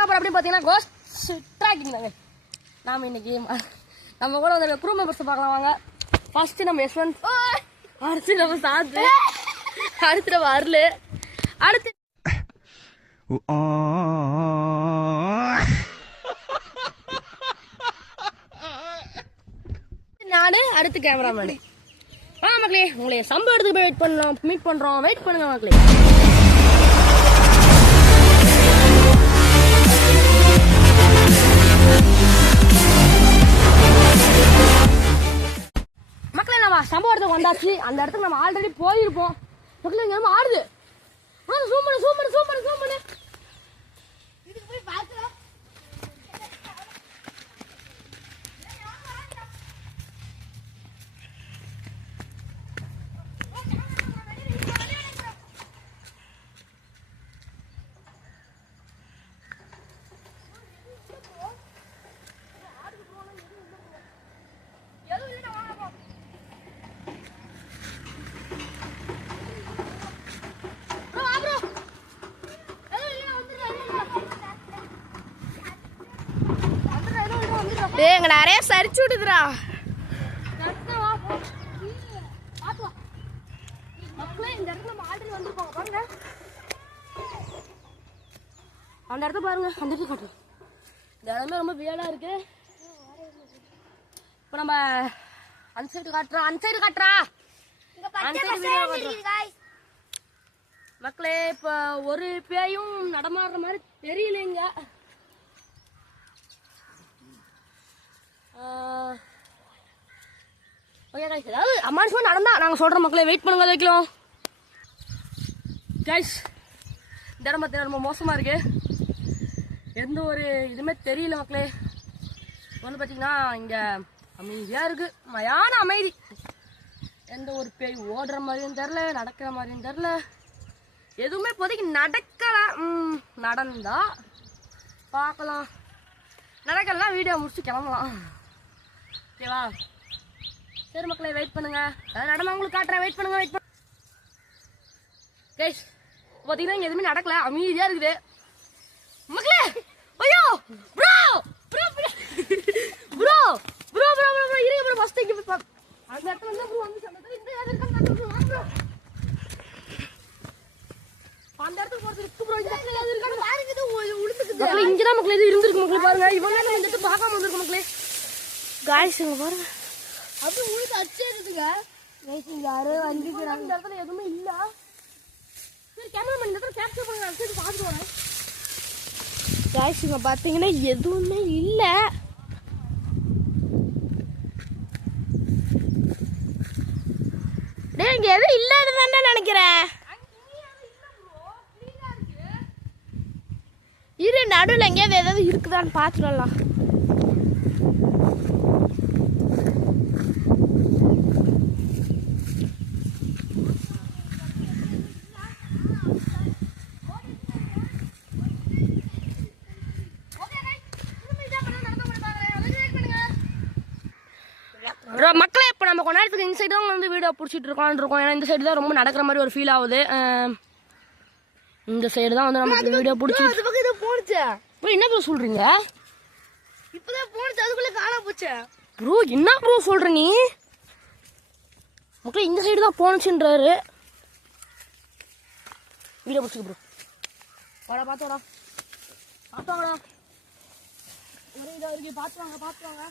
பார்க்க போகிறோம் அப்படின்னு பார்த்தீங்கன்னா கோஸ்ட் ட்ராக்கிங் தாங்க. நாம் இன்னைக்கு நம்ம கூட வந்து க்ரூ மெம்பர்ஸ் பார்க்கலாம் வாங்க. ஃபர்ஸ்ட் நம்ம யஷ்வந்த், அடுத்து நம்ம சாத்து, அடுத்து நம்ம அருள், அடுத்து நானு, அடுத்து கேமராமேனு. மக்களே உங்களை சம்பவம் எடுத்து போய் வெயிட் பண்ணலாம், மீட் பண்றோம், வெயிட் பண்ணுங்க மக்களே. மக்களே நம்ம சம்பவம் இடத்துக்கு வந்தாச்சு. அந்த இடத்துக்கு நம்ம ஆல்ரெடி போயிருப்போம். மக்களே இங்க ரொம்ப ஆடுது. ஜூம் பண்ணு ஜூம் பண்ணு ஜூம் பண்ணு ஜூம் பண்ணு. இதுக்கு போய் பார்க்கலாம். எங்க நிறைய சரிச்சு விடுதுரா. அந்த இடத்த பாருங்க, அந்த இடத்துல காட்டு. இந்த இடமே ரொம்ப வியலா இருக்கு. இப்ப நம்ம அந்த சைடு காட்டுறா, அந்த சைடு காட்டுறா. மக்களே இப்ப ஒரு பேயும் நடமாடுற மாதிரி தெரியலைங்க. ஓகே கைஸ், ஏதாவது அமானுஷமா நடந்தா நாங்க சொல்றோம் மக்களே, வெயிட் பண்ணுங்க, அதை வைக்கலாம். கைஸ் இந்த இடம் பார்த்தீங்கன்னா ரொம்ப மோசமா இருக்கு. எந்த ஒரு இதுவுமே தெரியல மக்களே. வந்து பார்த்தீங்கன்னா இங்க அமைதியா இருக்கு, மயான அமைதி. எந்த ஒரு பேய் ஓடுற மாதிரியும் தெரில, நடக்கிற மாதிரியும் தெரில, எதுவுமே இப்போதைக்கு நடக்கல. நடந்தா பார்க்கலாம், நடக்கலாம், வீடியோ முடிச்சு கிளம்பலாம். ஓகேவா? சரி மக்களே, வெயிட் பண்ணுங்க, நடந்தா உங்களுக்கு காட்டுறேன், வெயிட் பண்ணுங்க, வெயிட் பண்ணு. கைஸ் பார்த்தீங்கன்னா இங்கே எதுவுமே நடக்கல, அமைதியா இருக்குது மக்களே. ஐயோ bro bro bro bro bro bro bro இருங்க ப்ரோ, ஃபர்ஸ்ட் இங்க போய் அந்த இடத்துல வந்து ப்ரோ வந்து அந்த இந்த இடத்துல ப்ரோ அந்த இடத்துக்கு போறது இருக்கு ப்ரோ. இந்த இடத்துல எது இருக்கு பாருங்க, இது உளுந்துக்குது மக்களே. இங்க தான் மக்களே இது இருந்திருக்கு மக்களே. பாருங்க இவங்க நம்ம இந்த இடத்துல பார்க்காம வந்திருக்கு மக்களே. காய்ஸ் இங்க பாருங்க, அப்படியே உளுந்து அச்சே இருக்குங்க. கைஸ் இங்க யாரோ வந்துக்கிறாங்க. இந்த இடத்துல எதுவுமே இல்ல. சரி கேமராமேன் இந்த இடத்துல கேப்சர் பண்ணுங்க, அடுத்து பார்த்துட்டு வரேன். காய்ஸ் இங்க பாத்தீங்கன்னா எதுவுமே இல்ல. டேய் இங்க எதுவும் இல்லன்னு நினைக்கிறேன். இரு நடுவில் எங்கேயாவது ஏதாவது இருக்குதான்னு பார்த்துடலாம். மக்களே இப்போ நம்ம கொஞ்ச நேரத்துக்கு இந்த சைடு தான் வந்து வீடியோ பிடிச்சிட்டு இருக்கோம். ஏன்னா இந்த சைடு தான் ரொம்ப நடக்கிற மாதிரி ஒரு ஃபீல் ஆகுது. இந்த சைடு தான் வந்து நமக்கு வீடியோ பிடிச்சி போனுச்சு. ப்ரோ என்ன ப்ரோ சொல்றீங்க? இப்பதான் போனுச்சு, அதுக்குள்ள காணாம போச்சு ப்ரோ. என்ன ப்ரோ சொல்ற நீ? மக்களே இந்த சைடு தான் போனுச்சுன்றாரு. வீடியோ பிடிச்சிக்க ப்ரோ. வாடா பார்த்து வாடா, பார்த்து வாங்கடா. ஒரே இதாக இருக்கு, பார்த்து வாங்க பார்த்து வாங்க.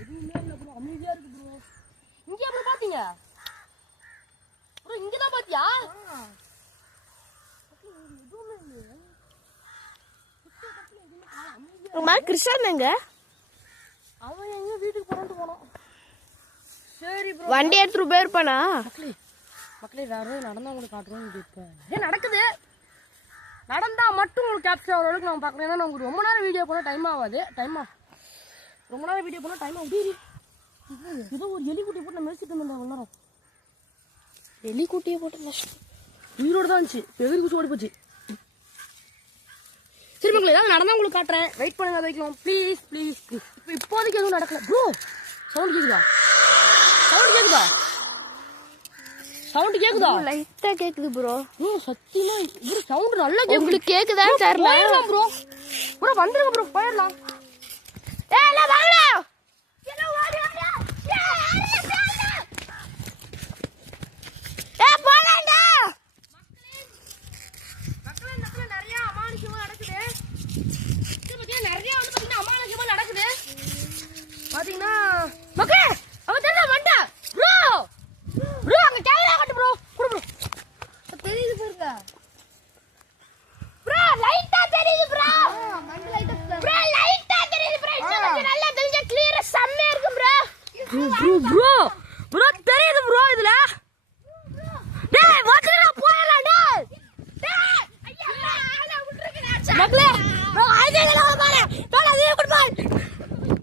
எதுவுமே இல்லை ப்ரோ, அமைதியா இருக்கு ப்ரோ. இங்கே எப்படி பாத்தீங்க ப்ரோ? இங்கதான் பாத்தியா? எதுவுமே இல்லையே. கிருஷ்ணன் எங்க? அவன் எங்க வீட்டுக்கு போறான்னு. சரி ப்ரோ, வண்டி எடுத்துட்டு போயிருப்பானா? மக்களே வேற நடந்தா உங்களுக்கு காட்டுறோம். இது இப்போ ஏன் நடக்குது, நடந்தா மட்டும் உங்களுக்கு கேப்சர் ஆகிற அளவுக்கு நம்ம பார்க்கணும். ஏன்னா உங்களுக்கு ரொம்ப நேரம் வீடியோ போனால் டைம் ஆகாது. ரொம்ப நேரம் வீடியோ போனால் டைம் ஆகுது. ஏதோ ஒரு எலிக்குட்டியை போட்டு நம்ம மெரிச்சிட்டு இருந்தோம் ரொம்ப நேரம். எலிக்குட்டியை போட்டு உயிரோடு தான் இருந்துச்சு, எதிரி குச்சி ஓடி போச்சு. சரி மக்களே, ஏதாவது நடந்தா உங்களுக்கு காட்டுறேன், வெயிட் பண்ணுங்க, வைக்கலாம் ப்ளீஸ் ப்ளீஸ் ப்ளீஸ். இப்போதைக்கு எதுவும் நடக்கல ப்ரோ. சவுண்ட் கேட்குதா? சவுண்ட் கேக்குதா? சவுண்ட் கேக்குதா? லைட்டா கேக்குது ப்ரோ. ப்ரோ சத்தியமா ப்ரோ சவுண்ட் நல்லா கேக்குது. உங்களுக்கு கேக்குதான்னு தெரியல. போயிடலாம் ப்ரோ. ப்ரோ வந்துருங்க ப்ரோ போயிடலாம். ஏய் இல்ல வாங்கடா. பாத்தீங்கன்னா மக்களே அவன் தெரிஞ்சா வண்டா ப்ரோ ப்ரோ அங்க கேமரா கட்டு ப்ரோ குடு ப்ரோ தெரியுது பாருங்க. ப்ரோ லைட்டா தெரியுது ப்ரோ மண்ட லைட்டா ப்ரோ லைட்டா தெரியுது ப்ரோ இன்னும் கொஞ்சம் நல்லா தெரிஞ்சா கிளியரா செம்மையா இருக்கு ப்ரோ ப்ரோ ப்ரோ ப்ரோ தெரியுது ப்ரோ இதுல டேய் வாடா போயலாம் டேய் டேய் ஐயா ஆள விட்டுருக்கேன் மக்களே ப்ரோ ஐடியா பாரு